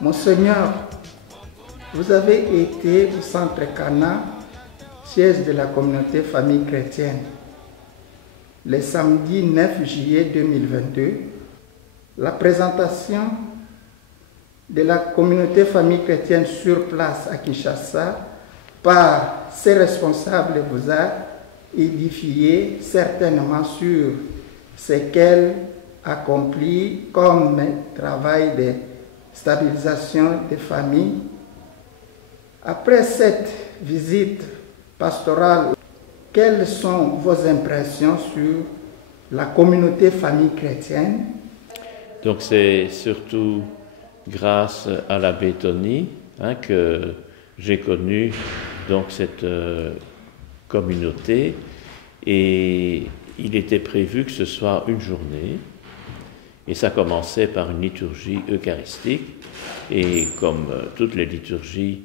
Monseigneur, vous avez été au centre Cana, siège de la communauté famille chrétienne. Le samedi 9 juillet 2022, la présentation de la communauté famille chrétienne sur place à Kinshasa par ses responsables vous a édifié certainement sur ce qu'elle accomplit comme travail de stabilisation des familles. Après cette visite pastorale, quelles sont vos impressions sur la communauté famille chrétienne? Donc c'est surtout grâce à l'abbé Tony que j'ai connu donc cette communauté, et il était prévu que ce soit une journée, et ça commençait par une liturgie eucharistique, et comme toutes les liturgies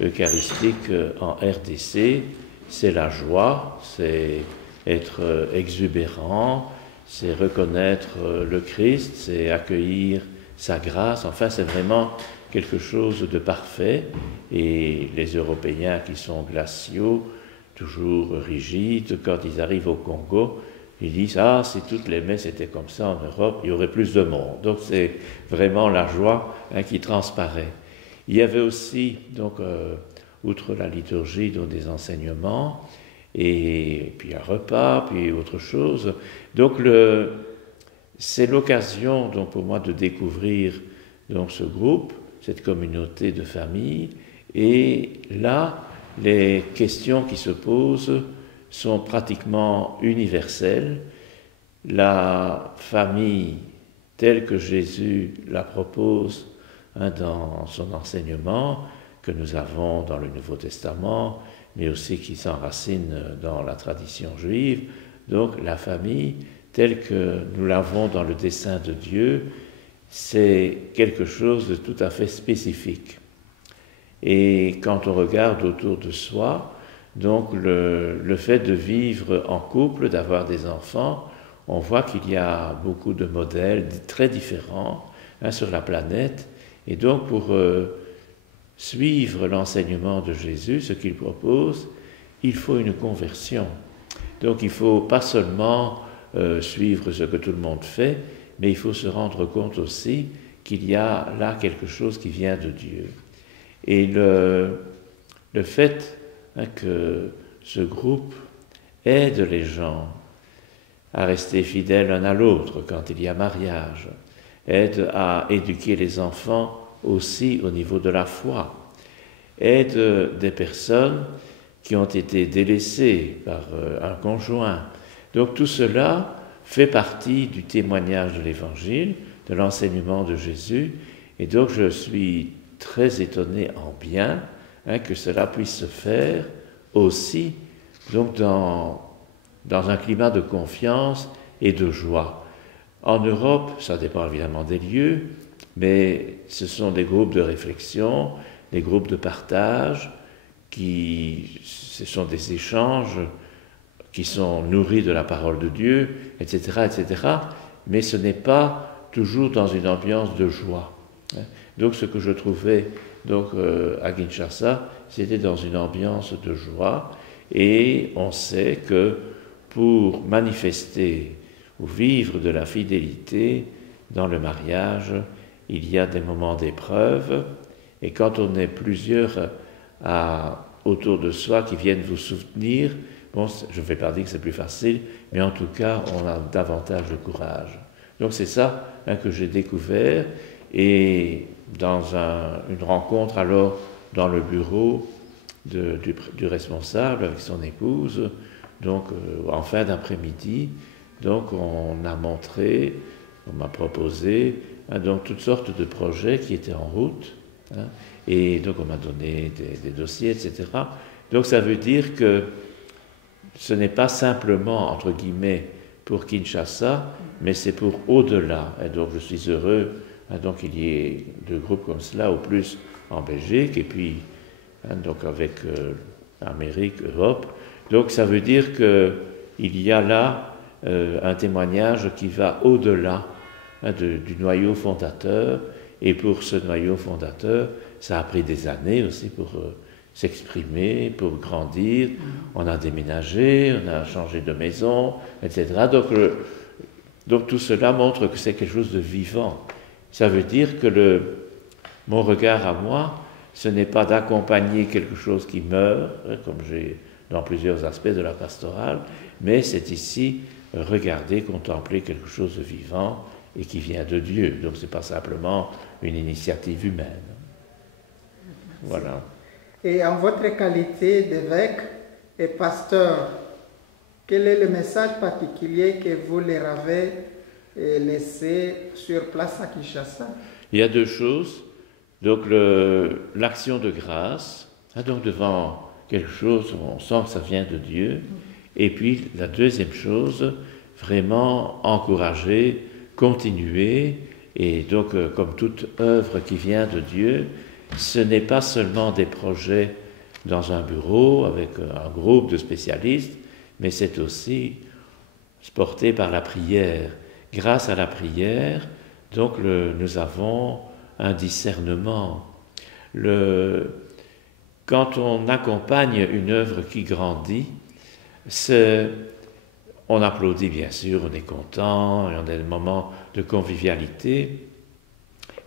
eucharistiques en RDC, c'est la joie, c'est être exubérant, c'est reconnaître le Christ, c'est accueillir sa grâce. Enfin, c'est vraiment quelque chose de parfait. Et les Européens qui sont glaciaux, toujours rigides, quand ils arrivent au Congo, ils disent « Ah, si toutes les messes étaient comme ça en Europe, il y aurait plus de monde. » Donc c'est vraiment la joie qui transparaît. Il y avait aussi, donc, outre la liturgie, donc, des enseignements, et puis un repas, puis autre chose. Donc c'est l'occasion donc, pour moi de découvrir donc, ce groupe, cette communauté de famille, et là, les questions qui se posent sont pratiquement universelles. La famille telle que Jésus la propose dans son enseignement, que nous avons dans le Nouveau Testament, mais aussi qui s'enracine dans la tradition juive, donc la famille telle que nous l'avons dans le dessein de Dieu, c'est quelque chose de tout à fait spécifique. Et quand on regarde autour de soi, donc le fait de vivre en couple, d'avoir des enfants, on voit qu'il y a beaucoup de modèles très différents sur la planète. Et donc pour suivre l'enseignement de Jésus, ce qu'il propose, il faut une conversion. Donc il ne faut pas seulement suivre ce que tout le monde fait, mais il faut se rendre compte aussi qu'il y a là quelque chose qui vient de Dieu. Et le fait que ce groupe aide les gens à rester fidèles l'un à l'autre quand il y a mariage, aide à éduquer les enfants aussi au niveau de la foi, aide des personnes qui ont été délaissées par un conjoint. Donc tout cela fait partie du témoignage de l'Évangile, de l'enseignement de Jésus, et donc je suis très étonné en bien que cela puisse se faire aussi donc dans un climat de confiance et de joie. En Europe, ça dépend évidemment des lieux, mais ce sont des groupes de réflexion, des groupes de partage, ce sont des échanges qui sont nourris de la parole de Dieu, etc., etc., mais ce n'est pas toujours dans une ambiance de joie. Donc ce que je trouvais donc, à Kinshasa, c'était dans une ambiance de joie, et on sait que pour manifester ou vivre de la fidélité dans le mariage, il y a des moments d'épreuve, et quand on est plusieurs autour de soi qui viennent vous soutenir, bon, je ne vais pas dire que c'est plus facile, mais en tout cas, on a davantage de courage. Donc c'est ça que j'ai découvert, et dans une rencontre alors dans le bureau du responsable avec son épouse, donc en fin d'après-midi, donc on m'a proposé donc toutes sortes de projets qui étaient en route, et donc on m'a donné des dossiers, etc. Donc ça veut dire que ce n'est pas simplement, entre guillemets, pour Kinshasa, mais c'est pour au-delà. Et donc je suis heureux donc qu'il y ait deux groupes comme cela, au plus en Belgique, et puis donc avec Amérique, Europe. Donc ça veut dire qu'il y a là un témoignage qui va au-delà du noyau fondateur, Et pour ce noyau fondateur, ça a pris des années aussi pour s'exprimer, pour grandir. On a déménagé, on a changé de maison, etc. Donc tout cela montre que c'est quelque chose de vivant. Ça veut dire que mon regard à moi, ce n'est pas d'accompagner quelque chose qui meurt, comme j'ai dans plusieurs aspects de la pastorale, mais c'est ici regarder, contempler quelque chose de vivant et qui vient de Dieu. Donc ce n'est pas simplement une initiative humaine. Voilà. Et en votre qualité d'évêque et pasteur, quel est le message particulier que vous leur avez laissé sur place à Kinshasa? Il y a deux choses. Donc l'action de grâce, donc devant quelque chose où on sent que ça vient de Dieu. Et puis la deuxième chose, vraiment encourager, continuer. Et donc comme toute œuvre qui vient de Dieu, ce n'est pas seulement des projets dans un bureau avec un groupe de spécialistes, mais c'est aussi porté par la prière. Grâce à la prière, donc nous avons un discernement. Quand on accompagne une œuvre qui grandit, on applaudit bien sûr, on est content, et on a des moments de convivialité,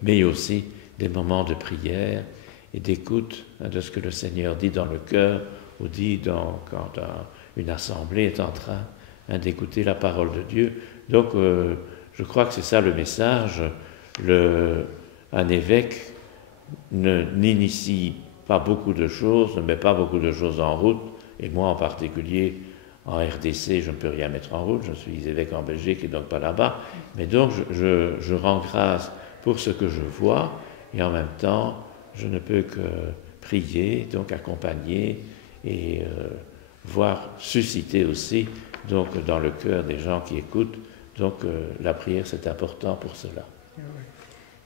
mais aussi des moments de prière et d'écoute de ce que le Seigneur dit dans le cœur ou dit quand une assemblée est en train d'écouter la parole de Dieu. Donc je crois que c'est ça le message. Un évêque n'initie pas beaucoup de choses, ne met pas beaucoup de choses en route, et moi en particulier, en RDC, je ne peux rien mettre en route, je suis évêque en Belgique et donc pas là-bas, mais donc je rends grâce pour ce que je vois, et en même temps, je ne peux que prier, donc accompagner, et voir susciter aussi, donc dans le cœur des gens qui écoutent, donc la prière c'est important pour cela.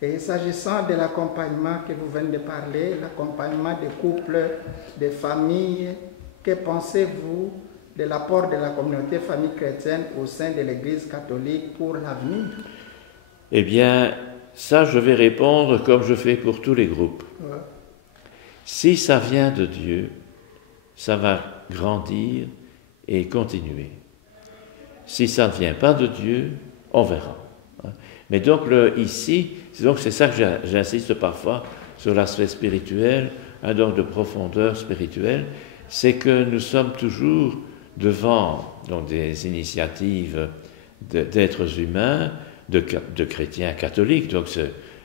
Et s'agissant de l'accompagnement que vous venez de parler, l'accompagnement des couples, des familles, que pensez-vous de l'apport de la communauté famille chrétienne au sein de l'Église catholique pour l'avenir? Eh bien, ça je vais répondre comme je fais pour tous les groupes. Ouais. Si ça vient de Dieu, ça va grandir et continuer. Si ça ne vient pas de Dieu, on verra. Mais donc ici, c'est ça que j'insiste parfois sur l'aspect spirituel, donc de profondeur spirituelle, c'est que nous sommes toujours devant donc, des initiatives d'êtres humains, de chrétiens catholiques, donc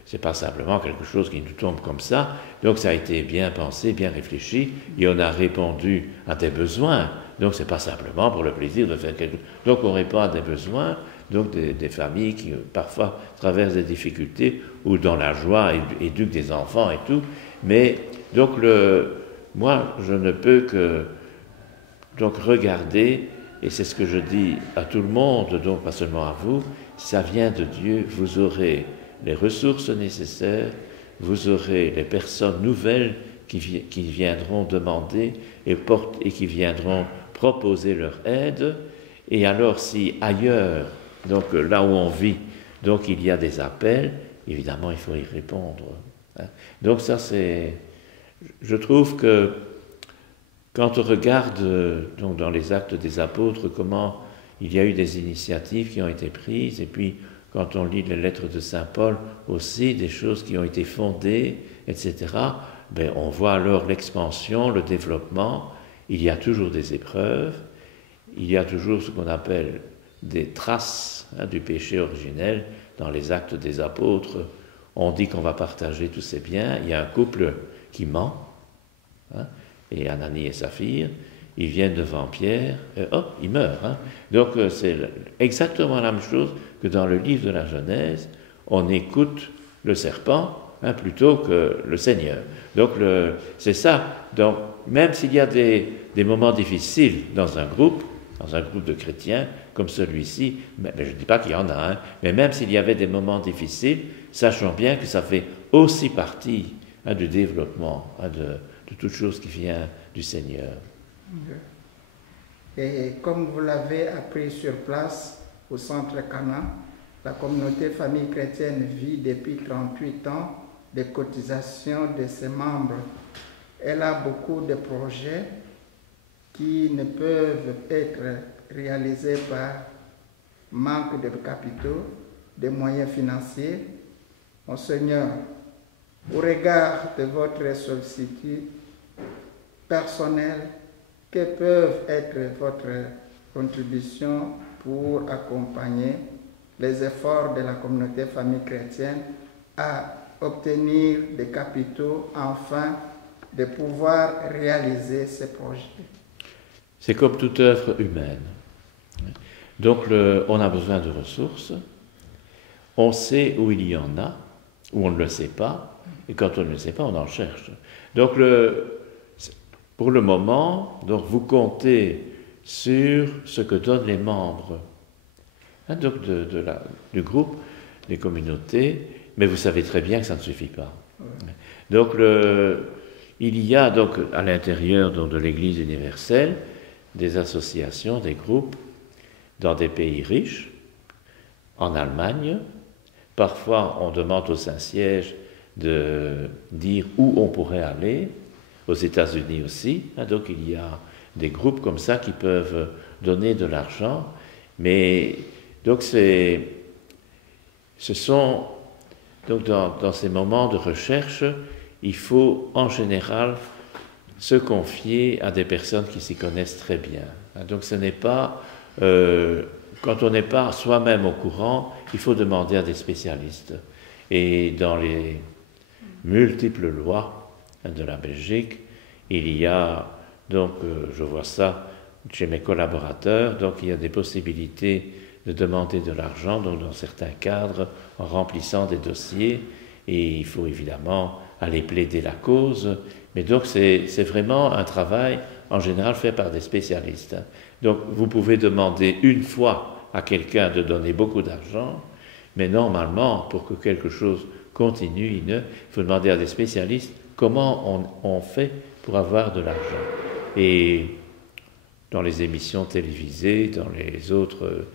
c'est pas simplement quelque chose qui nous tombe comme ça, donc ça a été bien pensé, bien réfléchi, et on a répondu à des besoins, donc c'est pas simplement pour le plaisir de faire quelque chose, donc on répond à des besoins, donc des familles qui parfois traversent des difficultés ou dans la joie éduquent des enfants et tout. Mais donc moi je ne peux que donc regarder, et c'est ce que je dis à tout le monde, donc pas seulement à vous, ça vient de Dieu, vous aurez les ressources nécessaires, vous aurez les personnes nouvelles qui viendront demander et qui viendront proposer leur aide, et alors si ailleurs, donc là où on vit, donc il y a des appels, évidemment il faut y répondre. Donc ça c'est, je trouve que quand on regarde donc dans les actes des apôtres comment il y a eu des initiatives qui ont été prises, et puis quand on lit les lettres de Saint Paul aussi, des choses qui ont été fondées, etc., ben on voit alors l'expansion, le développement, il y a toujours des épreuves, il y a toujours ce qu'on appelle des traces du péché originel dans les actes des apôtres. On dit qu'on va partager tous ses biens. Il y a un couple qui ment, et Ananie et Saphir, ils viennent devant Pierre, et hop, ils meurent. Donc c'est exactement la même chose que dans le livre de la Genèse, on écoute le serpent plutôt que le Seigneur. Donc c'est ça. Donc même s'il y a des moments difficiles dans un groupe de chrétiens comme celui-ci, mais je ne dis pas qu'il y en a, mais même s'il y avait des moments difficiles, sachons bien que ça fait aussi partie du développement de toute chose qui vient du Seigneur. Et comme vous l'avez appris sur place au centre Cana, la communauté famille chrétienne vit depuis 38 ans des cotisations de ses membres. Elle a beaucoup de projets qui ne peuvent être réalisés par manque de capitaux, de moyens financiers. Monseigneur, au regard de votre sollicitude personnelle, que peuvent être votre contribution pour accompagner les efforts de la communauté famille chrétienne à obtenir des capitaux afin de pouvoir réaliser ces projets? C'est comme toute œuvre humaine. Donc on a besoin de ressources, on sait où il y en a, où on ne le sait pas, et quand on ne le sait pas, on en cherche. Donc pour le moment, donc vous comptez sur ce que donnent les membres donc du groupe, des communautés, mais vous savez très bien que ça ne suffit pas. Donc il y a donc à l'intérieur de l'Église universelle des associations, des groupes dans des pays riches, en Allemagne. Parfois, on demande au Saint-Siège de dire où on pourrait aller, aux États-Unis aussi. Donc il y a des groupes comme ça qui peuvent donner de l'argent, mais donc ce sont donc dans ces moments de recherche, il faut en général se confier à des personnes qui s'y connaissent très bien. Donc ce n'est pas quand on n'est pas soi-même au courant, il faut demander à des spécialistes. Et dans les multiples lois de la Belgique, il y a, donc je vois ça chez mes collaborateurs, donc il y a des possibilités de demander de l'argent, donc dans certains cadres, en remplissant des dossiers, et il faut évidemment aller plaider la cause, mais donc c'est vraiment un travail en général fait par des spécialistes. Donc vous pouvez demander une fois à quelqu'un de donner beaucoup d'argent, mais normalement, pour que quelque chose continue, il faut demander à des spécialistes comment on fait pour avoir de l'argent. Et dans les émissions télévisées, dans les autres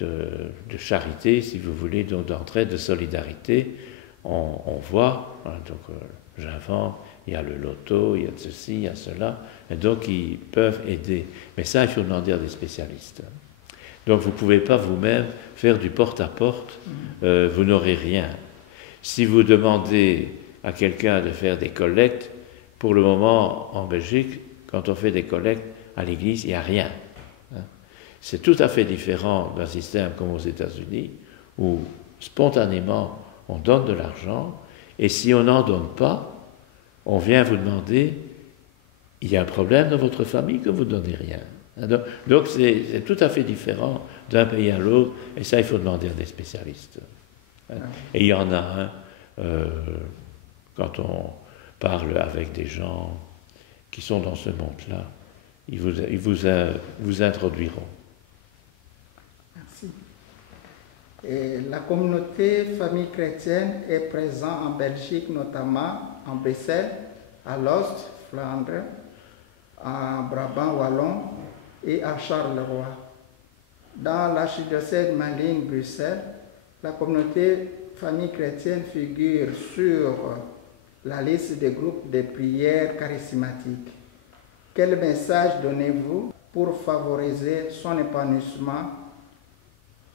de charité, si vous voulez, donc d'entraide, de solidarité, on voit, donc j'invente, il y a le loto, il y a ceci, il y a cela, et donc ils peuvent aider. Mais ça, il faut demander à des spécialistes. Donc vous ne pouvez pas vous-même faire du porte-à-porte, vous n'aurez rien. Si vous demandez à quelqu'un de faire des collectes, pour le moment en Belgique, quand on fait des collectes à l'église, il n'y a rien. C'est tout à fait différent d'un système comme aux États-Unis, où spontanément on donne de l'argent, et si on n'en donne pas, on vient vous demander, il y a un problème dans votre famille que vous ne donnez rien. Donc c'est tout à fait différent d'un pays à l'autre, et ça il faut demander à des spécialistes. Et il y en a quand on parle avec des gens qui sont dans ce monde-là, ils vous introduiront. Merci. Et la communauté famille chrétienne est présente en Belgique, notamment en Bruxelles, à Lost, Flandre, en Brabant wallon et à Charleroi. Dans l'archidiocèse Malines-Bruxelles, la communauté famille chrétienne figure sur la liste des groupes de prière charismatiques. Quel message donnez-vous pour favoriser son épanouissement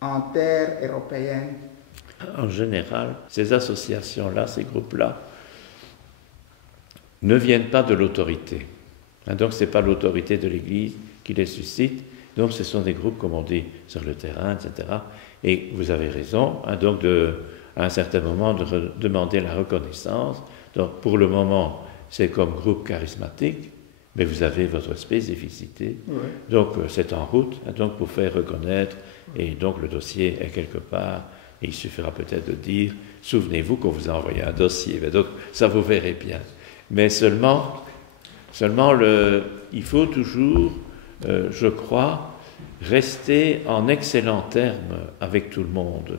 en terre européenne? En général, ces associations-là, ces groupes-là, ne viennent pas de l'autorité. Donc ce n'est pas l'autorité de l'Église qui les suscite, donc ce sont des groupes, comme on dit, sur le terrain, etc. Et vous avez raison, donc à un certain moment de demander la reconnaissance. Donc pour le moment, c'est comme groupe charismatique, mais vous avez votre spécificité. Oui. Donc c'est en route, donc pour faire reconnaître, et donc le dossier est quelque part, et il suffira peut-être de dire, souvenez-vous qu'on vous a envoyé un dossier, mais donc ça vous verrez bien. Mais seulement il faut toujours, je crois, rester en excellents termes avec tout le monde.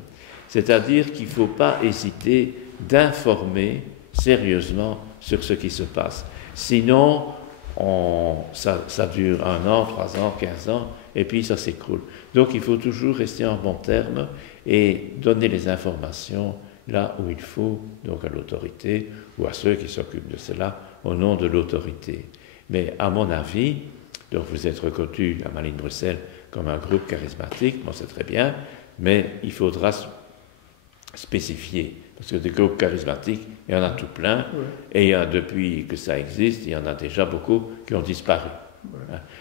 C'est-à-dire qu'il ne faut pas hésiter d'informer sérieusement sur ce qui se passe. Sinon, ça dure 1 an, 3 ans, 15 ans, et puis ça s'écroule. Donc il faut toujours rester en bon terme et donner les informations là où il faut, donc à l'autorité ou à ceux qui s'occupent de cela au nom de l'autorité. Mais à mon avis, donc vous êtes reconnu à Malines Bruxelles comme un groupe charismatique, bon c'est très bien, mais il faudra spécifier, parce que des groupes charismatiques, il y en a tout plein, et il y a, depuis que ça existe, il y en a déjà beaucoup qui ont disparu.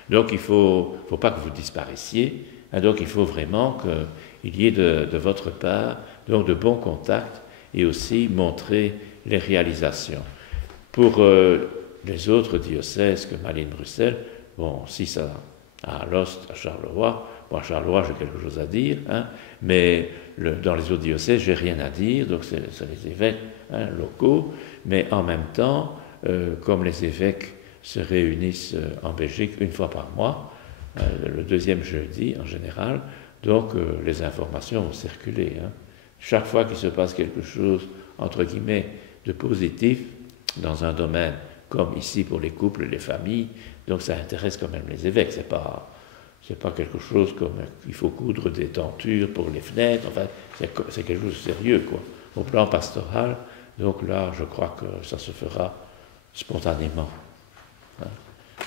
Donc il ne faut pas que vous disparaissiez, donc il faut vraiment qu'il y ait de votre part donc de bons contacts et aussi montrer les réalisations. Pour les autres diocèses que Malines Bruxelles, bon, si ça à Alost, à Charleroi, bon, à Charleroi j'ai quelque chose à dire, mais dans les autres diocèses j'ai rien à dire, donc c'est les évêques locaux, mais en même temps, comme les évêques se réunissent en Belgique une fois par mois, le deuxième jeudi en général, donc les informations vont circuler. Chaque fois qu'il se passe quelque chose, entre guillemets, de positif dans un domaine, comme ici pour les couples et les familles, donc ça intéresse quand même les évêques, c'est pas quelque chose comme il faut coudre des tentures pour les fenêtres, enfin c'est quelque chose de sérieux, quoi. Au plan pastoral, donc là je crois que ça se fera spontanément.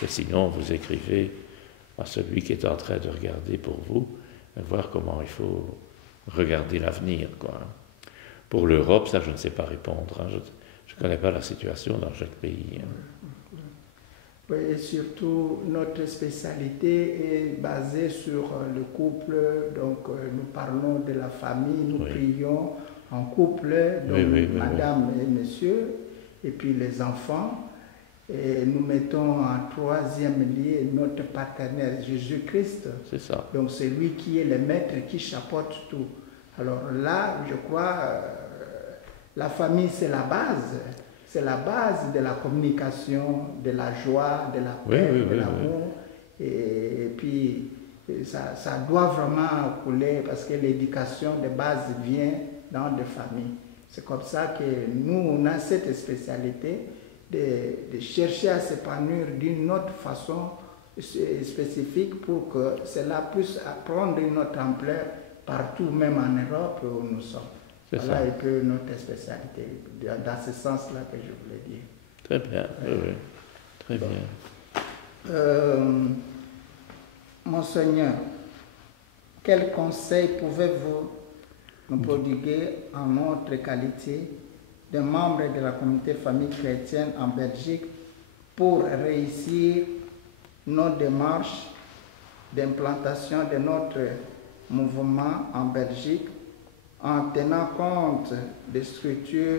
Et sinon vous écrivez à celui qui est en train de regarder pour vous, voir comment il faut regarder l'avenir, quoi. Pour l'Europe, ça je ne sais pas répondre, je ne connais pas la situation dans chaque pays. Oui, et surtout, notre spécialité est basée sur le couple, donc nous parlons de la famille, nous prions en couple, donc madame et monsieur, et puis les enfants, et nous mettons en troisième lieu notre partenaire Jésus-Christ. C'est ça. Donc c'est lui qui est le maître, qui chapeaute tout. Alors là, je crois, la famille c'est la base. C'est la base de la communication, de la joie, de la paix, de l'amour. Et puis, ça doit vraiment couler parce que l'éducation de base vient dans des familles. C'est comme ça que nous, on a cette spécialité de chercher à s'épanouir d'une autre façon spécifique pour que cela puisse prendre une autre ampleur partout, même en Europe où nous sommes. Voilà un peu notre spécialité, dans ce sens-là que je voulais dire. Très bien, oui. Très bien. Monseigneur, quels conseils pouvez-vous nous prodiguer en notre qualité de membre de la communauté famille chrétienne en Belgique pour réussir nos démarches d'implantation de notre mouvement en Belgique en tenant compte des structures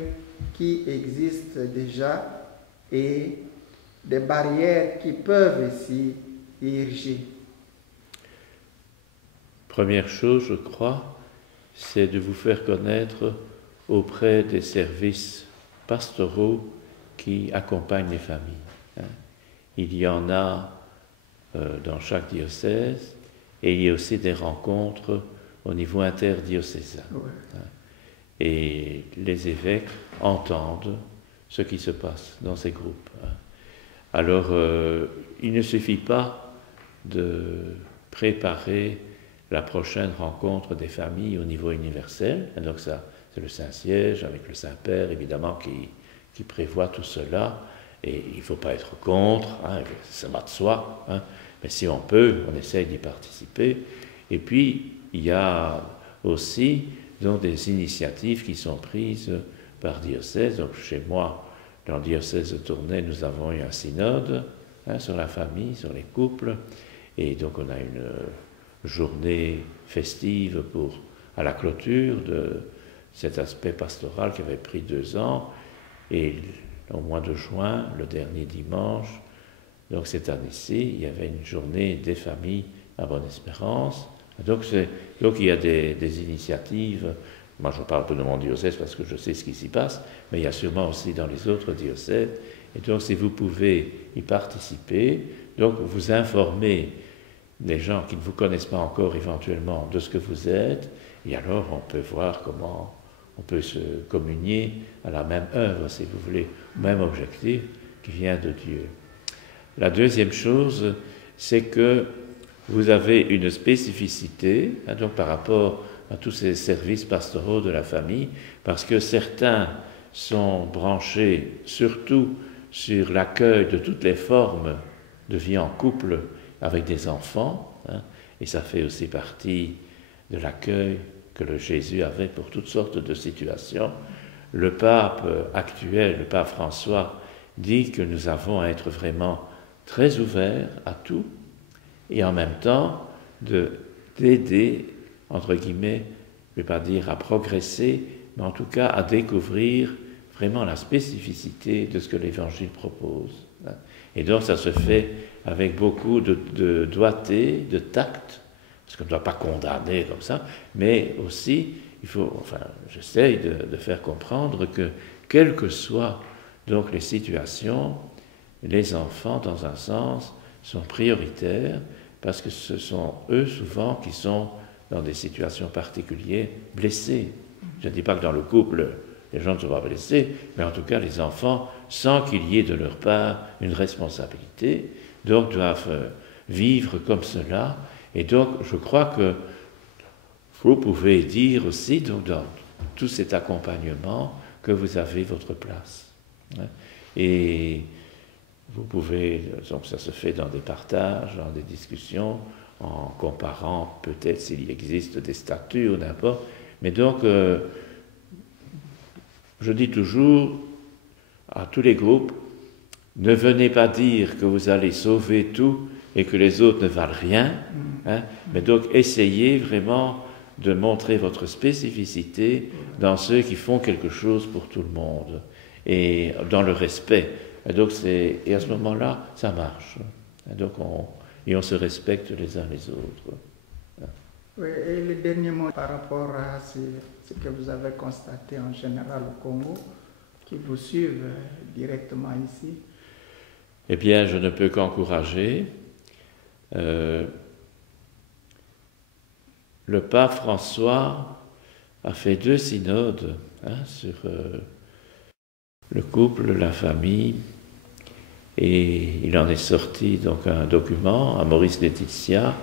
qui existent déjà et des barrières qui peuvent s'y ériger? Première chose, je crois, c'est de vous faire connaître auprès des services pastoraux qui accompagnent les familles. Il y en a dans chaque diocèse et il y a aussi des rencontres au niveau interdiocésain. Et les évêques entendent ce qui se passe dans ces groupes. Alors, il ne suffit pas de préparer la prochaine rencontre des familles au niveau universel. Donc ça, c'est le Saint-Siège avec le Saint-Père, évidemment, qui prévoit tout cela. Et il ne faut pas être contre, ça va de soi. Mais si on peut, on essaye d'y participer. Et puis, il y a aussi donc, des initiatives qui sont prises par diocèse. Donc, chez moi, dans le diocèse de Tournai, nous avons eu un synode sur la famille, sur les couples. Et donc, on a une journée festive à la clôture de cet aspect pastoral qui avait pris 2 ans. Et au mois de juin, le dernier dimanche, donc cette année-ci, il y avait une journée des familles à Bonne-Espérance. Donc il y a des initiatives. Moi, je parle peu de mon diocèse parce que je sais ce qui s'y passe, mais il y a sûrement aussi dans les autres diocèses. Et donc, si vous pouvez y participer, donc vous informer les gens qui ne vous connaissent pas encore éventuellement de ce que vous êtes, et alors on peut voir comment on peut se communier à la même œuvre, si vous voulez, au même objectif qui vient de Dieu. La deuxième chose, c'est que vous avez une spécificité, hein, donc par rapport à tous ces services pastoraux de la famille, parce que certains sont branchés surtout sur l'accueil de toutes les formes de vie en couple avec des enfants, hein, et ça fait aussi partie de l'accueil que le Jésus avait pour toutes sortes de situations. Le pape actuel, le pape François, dit que nous avons à être vraiment très ouverts à tout et en même temps d'aider, entre guillemets, je ne vais pas dire à progresser, mais en tout cas à découvrir vraiment la spécificité de ce que l'Évangile propose. Et donc ça se fait avec beaucoup de doigté, de tact, parce qu'on ne doit pas condamner comme ça, mais aussi, j'essaye de faire comprendre que, quelles que soient donc les situations, les enfants, dans un sens, sont prioritaires, parce que ce sont eux souvent qui sont dans des situations particulières blessés. Je ne dis pas que dans le couple, les gens ne sont pas blessés, mais en tout cas les enfants, sans qu'il y ait de leur part une responsabilité, donc doivent vivre comme cela. Et donc je crois que vous pouvez dire aussi, donc dans tout cet accompagnement, que vous avez votre place. Et vous pouvez, donc ça se fait dans des partages, dans des discussions, en comparant peut-être s'il existe des statuts ou n'importe. Mais donc, je dis toujours à tous les groupes, ne venez pas dire que vous allez sauver tout et que les autres ne valent rien, hein, mais donc essayez vraiment de montrer votre spécificité dans ceux qui font quelque chose pour tout le monde et dans le respect. Et à ce moment-là, ça marche. Et donc on se respecte les uns les autres. Oui, et le dernier mot par rapport à ce que vous avez constaté en général au Congo, qui vous suivent directement ici. Eh bien, je ne peux qu'encourager. Le pape François a fait 2 synodes sur le couple, la famille, et il en est sorti donc un document à Maurice Laetitia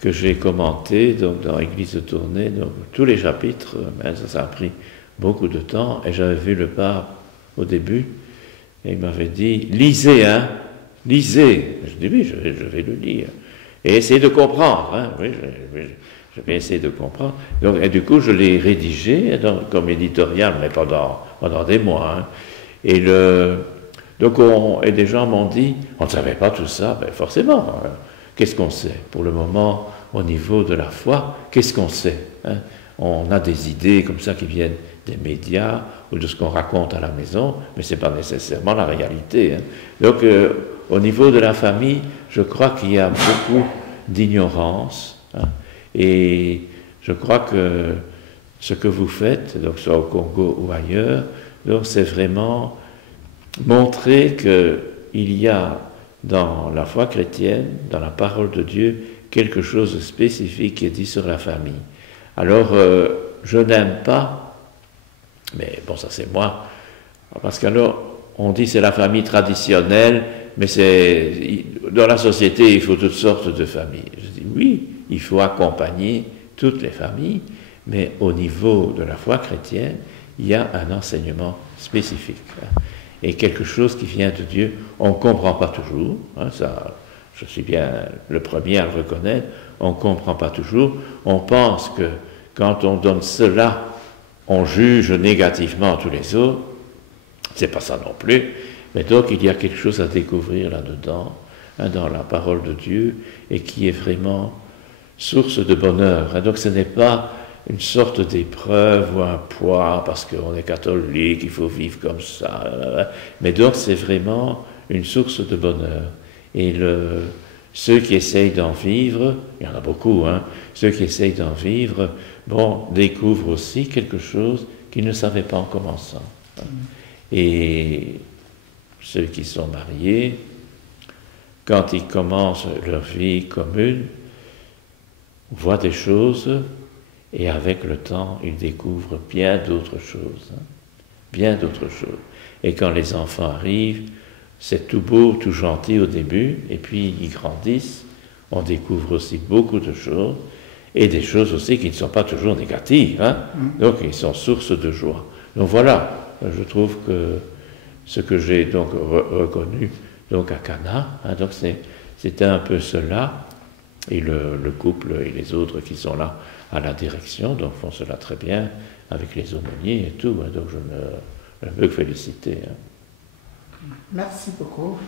que j'ai commenté donc dans l'Église de Tournai, donc tous les chapitres, ça a pris beaucoup de temps, et j'avais vu le pape au début, et il m'avait dit « Lisez, lisez !» Je dis « Oui, je vais le lire. » Et essayez de comprendre, oui, je vais essayer de comprendre. Donc, et du coup, je l'ai rédigé comme éditorial, mais pendant des mois. Et des gens m'ont dit, on ne savait pas tout ça, ben forcément. Qu'est-ce qu'on sait? Pour le moment, au niveau de la foi, qu'est-ce qu'on sait? On a des idées comme ça qui viennent des médias ou de ce qu'on raconte à la maison, mais ce n'est pas nécessairement la réalité. Donc, au niveau de la famille, je crois qu'il y a beaucoup d'ignorance. Et je crois que ce que vous faites, donc soit au Congo ou ailleurs, donc c'est vraiment montrer qu'il y a dans la foi chrétienne, dans la parole de Dieu, quelque chose de spécifique qui est dit sur la famille. Alors, je n'aime pas, mais bon, ça c'est moi, parce qu'alors, on dit c'est la famille traditionnelle, mais dans la société, il faut toutes sortes de familles. Je dis oui, il faut accompagner toutes les familles, mais au niveau de la foi chrétienne, il y a un enseignement spécifique. Et quelque chose qui vient de Dieu, on ne comprend pas toujours, ça, je suis bien le premier à le reconnaître, on ne comprend pas toujours, on pense que quand on donne cela, on juge négativement tous les autres, c'est pas ça non plus, mais donc il y a quelque chose à découvrir là-dedans, dans la parole de Dieu, et qui est vraiment source de bonheur. Donc ce n'est pas une sorte d'épreuve ou un poids parce qu'on est catholique, il faut vivre comme ça. Mais donc c'est vraiment une source de bonheur. Et ceux qui essayent d'en vivre, il y en a beaucoup, ceux qui essayent d'en vivre, découvrent aussi quelque chose qu'ils ne savaient pas en commençant. Et ceux qui sont mariés, quand ils commencent leur vie commune, voient des choses et avec le temps, ils découvrent bien d'autres choses. Bien d'autres choses. Et quand les enfants arrivent, c'est tout beau, tout gentil au début, et puis ils grandissent, on découvre aussi beaucoup de choses, et des choses aussi qui ne sont pas toujours négatives, hein. Donc ils sont source de joie. Donc voilà, je trouve que ce que j'ai donc reconnu donc à Cana, hein, donc c'était un peu cela, et le couple et les autres qui sont là à la direction, donc font cela très bien, avec les aumôniers et tout, hein, donc je ne peux que féliciter. Hein. Merci beaucoup.